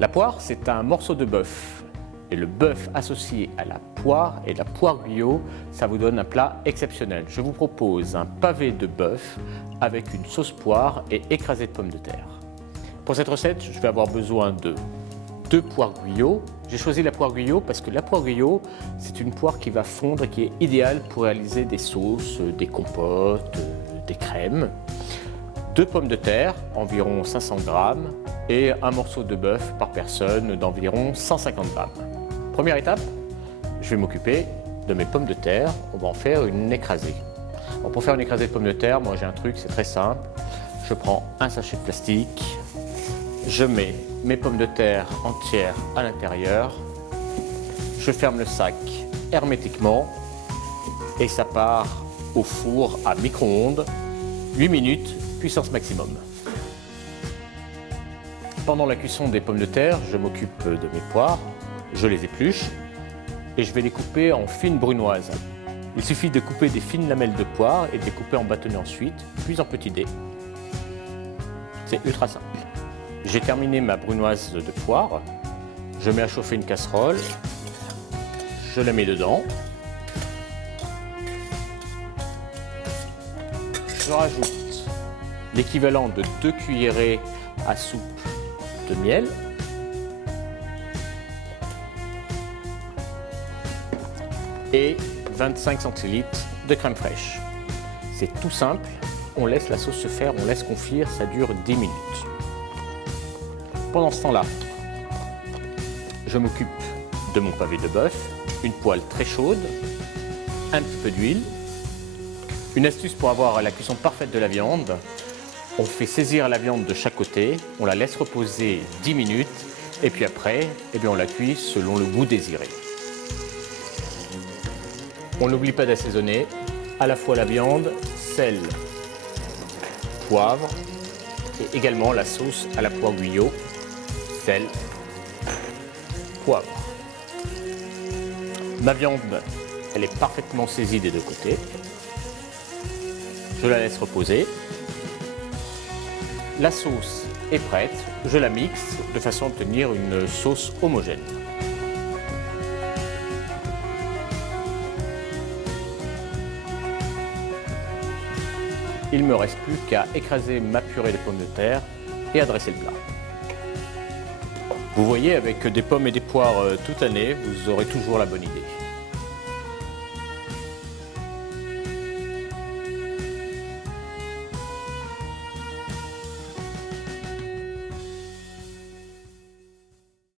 La poire, c'est un morceau de bœuf. Et le bœuf associé à la poire et la poire Guyot, ça vous donne un plat exceptionnel. Je vous propose un pavé de bœuf avec une sauce poire et écrasé de pommes de terre. Pour cette recette, je vais avoir besoin de 2 poires Guyot. J'ai choisi la poire Guyot parce que la poire Guyot, c'est une poire qui va fondre et qui est idéale pour réaliser des sauces, des compotes, des crèmes. 2 pommes de terre, environ 500 grammes, et un morceau de bœuf par personne d'environ 150 grammes. Première étape, je vais m'occuper de mes pommes de terre. On va en faire une écrasée. Alors pour faire une écrasée de pommes de terre, moi j'ai un truc, c'est très simple. Je prends un sachet de plastique, je mets mes pommes de terre entières à l'intérieur, je ferme le sac hermétiquement et ça part au four à micro-ondes, 8 minutes, puissance maximum. Pendant la cuisson des pommes de terre, je m'occupe de mes poires, je les épluche et je vais les couper en fines brunoises. Il suffit de couper des fines lamelles de poire et de les couper en bâtonnets ensuite, puis en petits dés. C'est ultra simple. J'ai terminé ma brunoise de poire, je mets à chauffer une casserole, je la mets dedans, je rajoute l'équivalent de 2 cuillerées à soupe de miel, et 25 centilitres de crème fraîche. C'est tout simple, on laisse la sauce se faire, on laisse confire, ça dure 10 minutes. Pendant ce temps-là, je m'occupe de mon pavé de bœuf, une poêle très chaude, un petit peu d'huile. Une astuce pour avoir la cuisson parfaite de la viande, on fait saisir la viande de chaque côté, on la laisse reposer 10 minutes et puis après, on la cuit selon le goût désiré. On n'oublie pas d'assaisonner à la fois la viande, sel, poivre et également la sauce à la poire Guyot, sel, poivre. Ma viande, elle est parfaitement saisie des 2 côtés. Je la laisse reposer. La sauce est prête, je la mixe de façon à obtenir une sauce homogène. Il ne me reste plus qu'à écraser ma purée de pommes de terre et à dresser le plat. Vous voyez, avec des pommes et des poires toute l'année, vous aurez toujours la bonne idée.